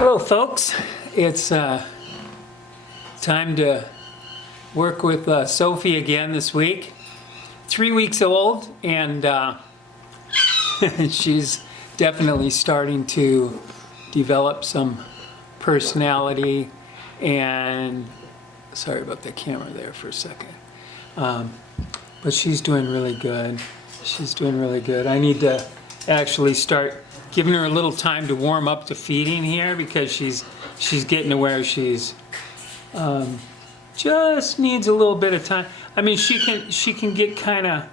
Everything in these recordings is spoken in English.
Hello folks, it's time to work with Sophie again this week. 3 weeks old, and she's definitely starting to develop some personality. And sorry about the camera there for a second, but she's doing really good. She's doing really good. I need to actually start giving her a little time to warm up to feeding here, because she's getting to where she's just needs a little bit of time. I mean, she can get kind of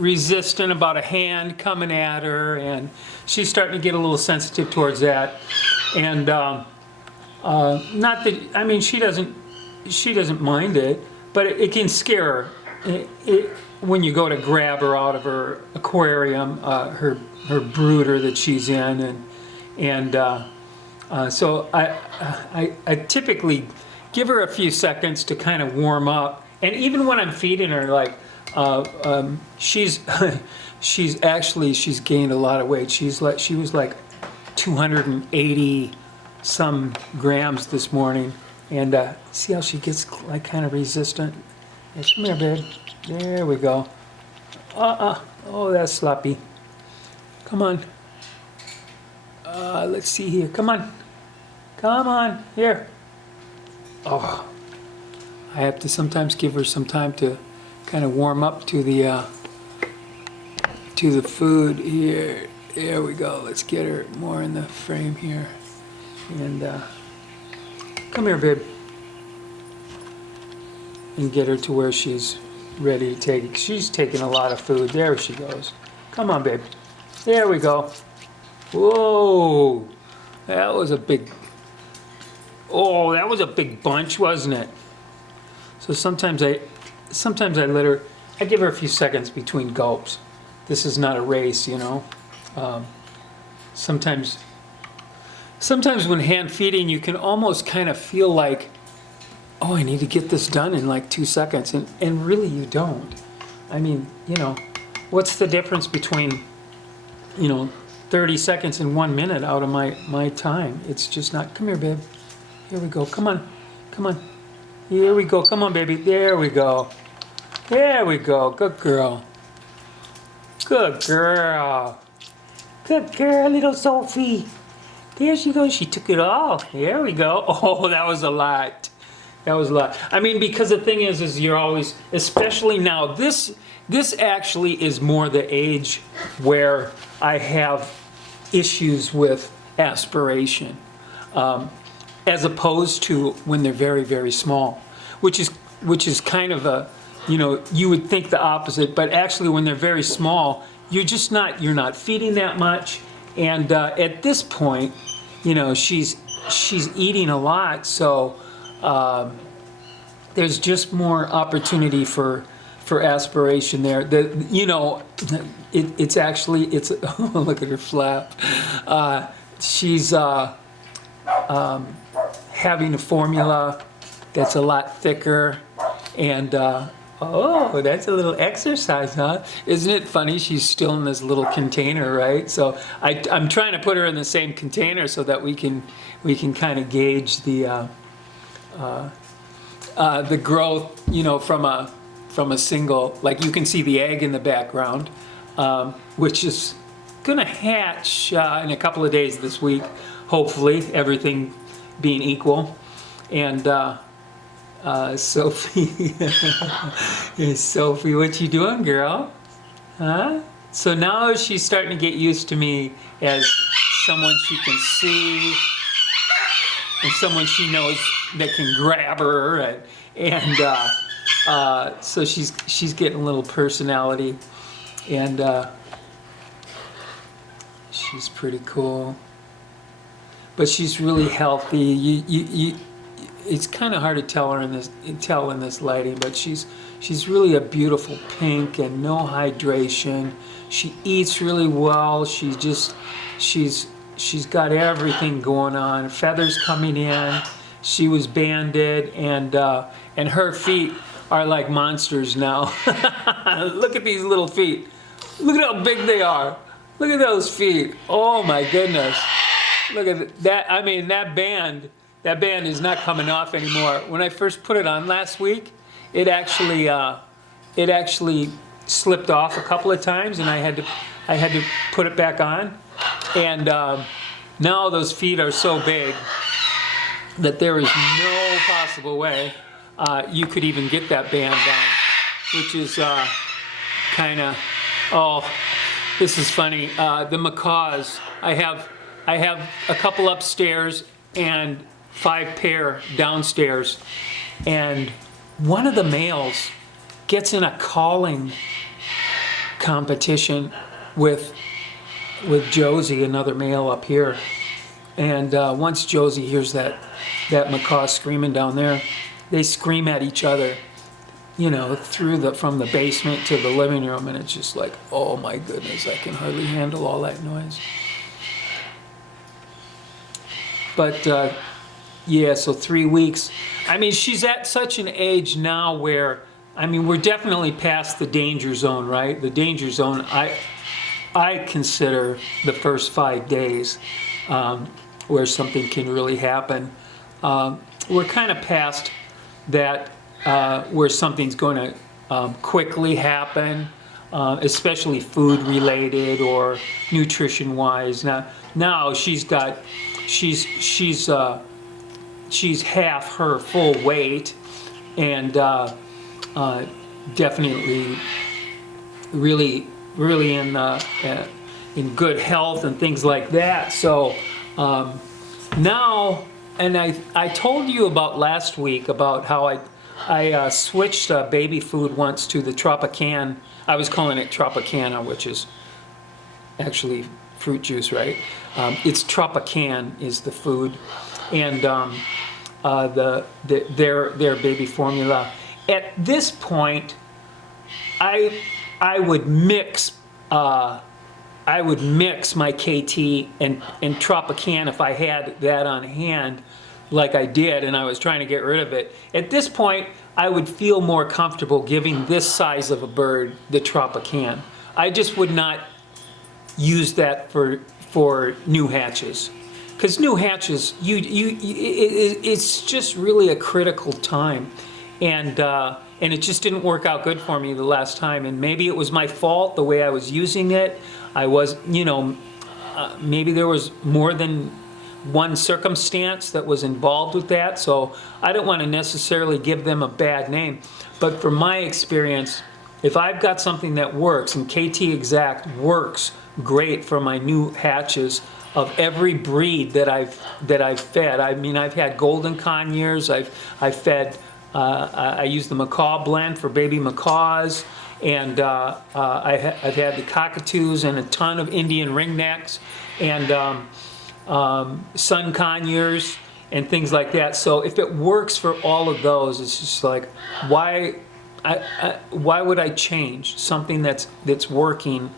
resistant about a hand coming at her, and she's starting to get a little sensitive towards that. And not that, I mean, she doesn't mind it, but it can scare her. When you go to grab her out of her aquarium, her brooder that she's in, so I typically give her a few seconds to kind of warm up. And even when I'm feeding her, like she's gained a lot of weight. She was like 280 some grams this morning, and see how she gets like kind of resistant. Yeah, come here, babe. There we go. Oh, that's sloppy. Come on. Let's see here. Come on. Come on. Here. Oh. I have to sometimes give her some time to kind of warm up to the food here. There we go. Let's get her more in the frame here. And come here, babe. And get her to where she's ready to take it. She's taking a lot of food. There she goes. Come on, babe. There we go. Whoa, that was a big. Oh, that was a big bunch, wasn't it? So sometimes I let her. I give her a few seconds between gulps. This is not a race, you know. Sometimes when hand feeding, you can almost kind of feel like, oh, I need to get this done in like 2 seconds. And really you don't. I mean, you know, what's the difference between, 30 seconds and 1 minute out of my time? It's just not. Come here, babe. Here we go. Come on. Come on. Here we go. Come on, baby. There we go. There we go. Good girl. Good girl. Good girl, little Sophie. There she goes. She took it all. There we go. Oh, that was a lot. That was a lot. I mean, because the thing is you're always, especially now, this actually is more the age where I have issues with aspiration, as opposed to when they're very, very small, which is kind of a, you would think the opposite, but actually when they're very small, you're not feeding that much, and at this point, she's eating a lot, so. There's just more opportunity for aspiration there. It's look at her flap. She's having a formula that's a lot thicker, and oh, that's a little exercise, huh? Isn't it funny? She's still in this little container, right? So I'm trying to put her in the same container so that we can kind of gauge the growth, from a single. Like you can see the egg in the background, which is gonna hatch in a couple of days this week, hopefully, everything being equal. And Sophie, Sophie, what you doing, girl? Huh? So now she's starting to get used to me as someone she can see, and someone she knows that can grab her, and so she's getting a little personality, and she's pretty cool. But she's really healthy. It's kind of hard to tell in this lighting, but she's really a beautiful pink and no hydration. She eats really well. She's got everything going on. Feathers coming in. She was banded, and her feet are like monsters now. Look at these little feet. Look at how big they are. Look at those feet. Oh my goodness. Look at that. I mean, that band is not coming off anymore. When I first put it on last week, it actually slipped off a couple of times, and I had to put it back on. And now those feet are so big that there is no possible way you could even get that band down, which is kind of, oh, this is funny. The macaws, I have a couple upstairs and 5 pair downstairs, and one of the males gets in a calling competition with Josie, another male up here. And once Josie hears that macaw screaming down there, they scream at each other, you know, from the basement to the living room, and it's just like, oh my goodness, I can hardly handle all that noise. But yeah, so 3 weeks. I mean, she's at such an age now where, I mean, we're definitely past the danger zone, right? The danger zone, I consider the first 5 days where something can really happen. We're kind of past that where something's going to quickly happen, especially food related or nutrition wise. Now she's half her full weight, and definitely really in good health and things like that. So now, and I told you about last week about how I switched baby food once to the Tropican. I was calling it Tropicana, which is actually fruit juice, right? It's Tropican is the food, and their baby formula. At this point, I would mix my KT and Tropican if I had that on hand, like I did, and I was trying to get rid of it. At this point, I would feel more comfortable giving this size of a bird the Tropican. I just would not use that for new hatches, because new hatches, it's just really a critical time, and it just didn't work out good for me the last time. And maybe it was my fault the way I was using it. I was, maybe there was more than one circumstance that was involved with that. So I don't want to necessarily give them a bad name, but from my experience, if I've got something that works, and KT Exact works great for my new hatches of every breed that I've fed. I mean, I've had golden conures. I've fed. I use the macaw blend for baby macaws, and I've had the cockatoos and a ton of Indian ringnecks and sun conures and things like that. So if it works for all of those, it's just like, why would I change something that's working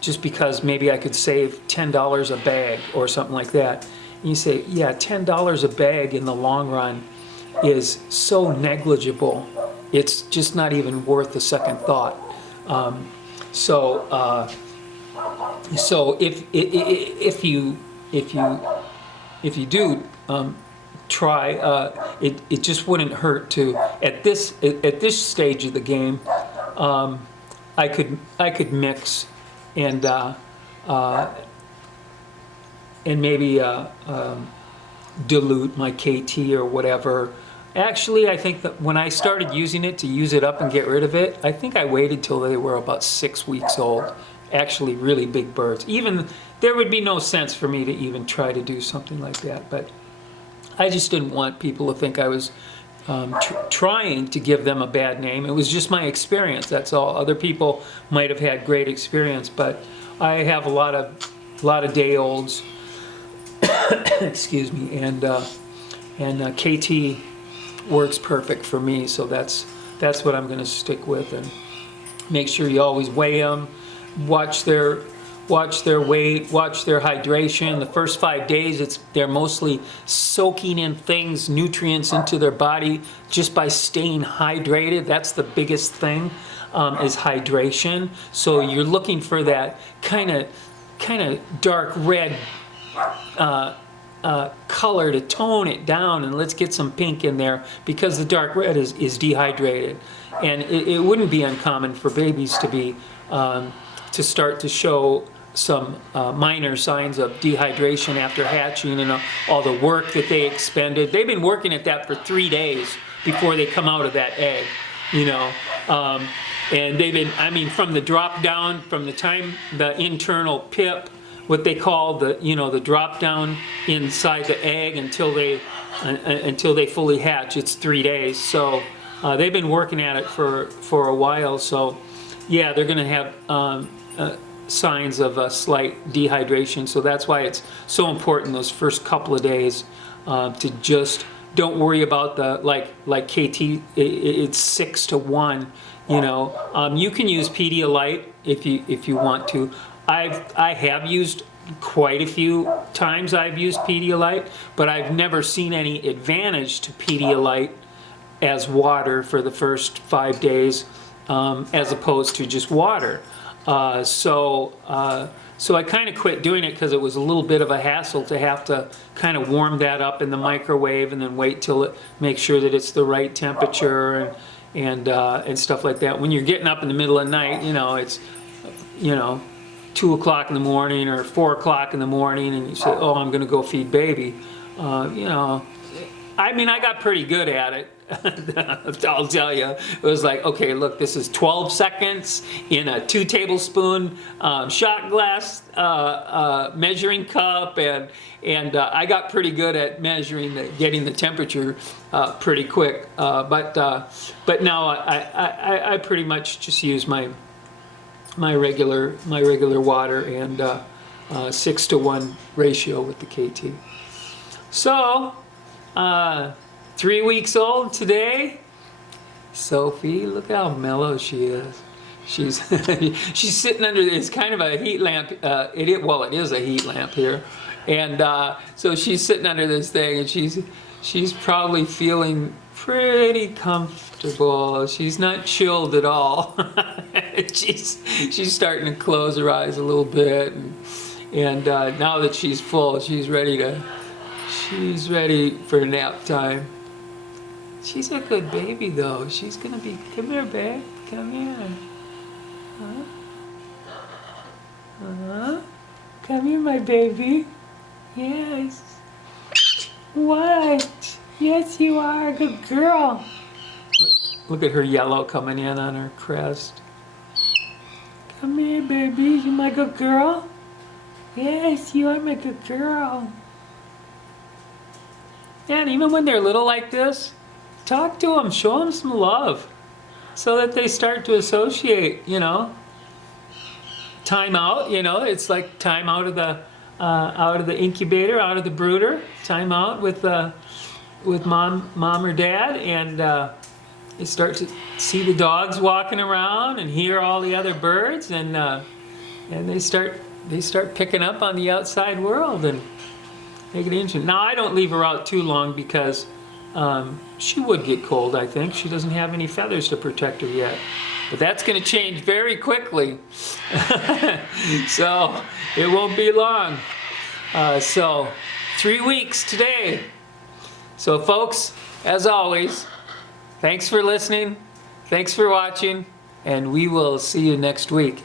just because maybe I could save $10 a bag or something like that? And you say, yeah, $10 a bag in the long run is so negligible, it's just not even worth a second thought. So if you do try, it just wouldn't hurt to at this stage of the game. I could mix and maybe dilute my KT or whatever. Actually, I think that when I started using it to use it up and get rid of it, I think I waited till they were about 6 weeks old. Actually, really big birds. Even there would be no sense for me to even try to do something like that. But I just didn't want people to think I was trying to give them a bad name. It was just my experience. That's all. Other people might have had great experience, but I have a lot of day olds. Excuse me, and KT works perfect for me, so that's what I'm going to stick with. And make sure you always weigh them, watch their weight, watch their hydration. The first 5 days, they're mostly soaking in things, nutrients into their body just by staying hydrated. That's the biggest thing, is hydration. So you're looking for that kind of dark red color to tone it down, and let's get some pink in there because the dark red is dehydrated. And it wouldn't be uncommon for babies to be to start to show some minor signs of dehydration after hatching and all the work that they expended. They've been working at that for 3 days before they come out of that egg, you know. And they've been, I mean, from the drop down, from the time the internal pip, what they call the, you know, the drop down inside the egg until they fully hatch, it's 3 days. So they've been working at it for a while. So yeah, they're going to have signs of a slight dehydration. So that's why it's so important those first couple of days to just don't worry about the like KT. It's 6 to 1. You know, you can use Pedialyte if you want to. I have used quite a few times. I've used Pedialyte, but I've never seen any advantage to Pedialyte as water for the first 5 days, as opposed to just water. So I kind of quit doing it because it was a little bit of a hassle to have to kind of warm that up in the microwave and then wait till it make sure that it's the right temperature and stuff like that. When you're getting up in the middle of the night, you know, it's, you know, 2 o'clock in the morning or 4 o'clock in the morning, and you say, oh, I'm going to go feed baby. You know, I mean, I got pretty good at it. I'll tell you. It was like, okay, look, this is 12 seconds in a 2 tablespoon shot glass measuring cup, and I got pretty good at measuring, getting the temperature pretty quick. But now I pretty much just use my regular water and 6 to 1 ratio with the KT. So 3 weeks old today. Sophie, look how mellow she is. She's she's sitting under this kind of a heat lamp. It is a heat lamp here, and so she's sitting under this thing, and she's probably feeling pretty comfortable. She's not chilled at all. she's starting to close her eyes a little bit, and now that she's full, she's ready for nap time. She's a good baby though. She's gonna be, come here, babe, come here. Come here, my baby. Yes. What? Yes, you are a good girl. Look at her yellow coming in on her crest. Come here, baby. You my good girl? Yes, you are my good girl. And even when they're little like this, talk to them, show them some love, so that they start to associate, you know. Time out, you know, it's like time out of the incubator, out of the brooder. Time out with mom or dad, and they start to see the dogs walking around and hear all the other birds, and they start picking up on the outside world and make it interesting. Now I don't leave her out too long because she would get cold, I think. She doesn't have any feathers to protect her yet. But that's going to change very quickly. So it won't be long. So 3 weeks today. So folks, as always, thanks for listening. Thanks for watching. And we will see you next week.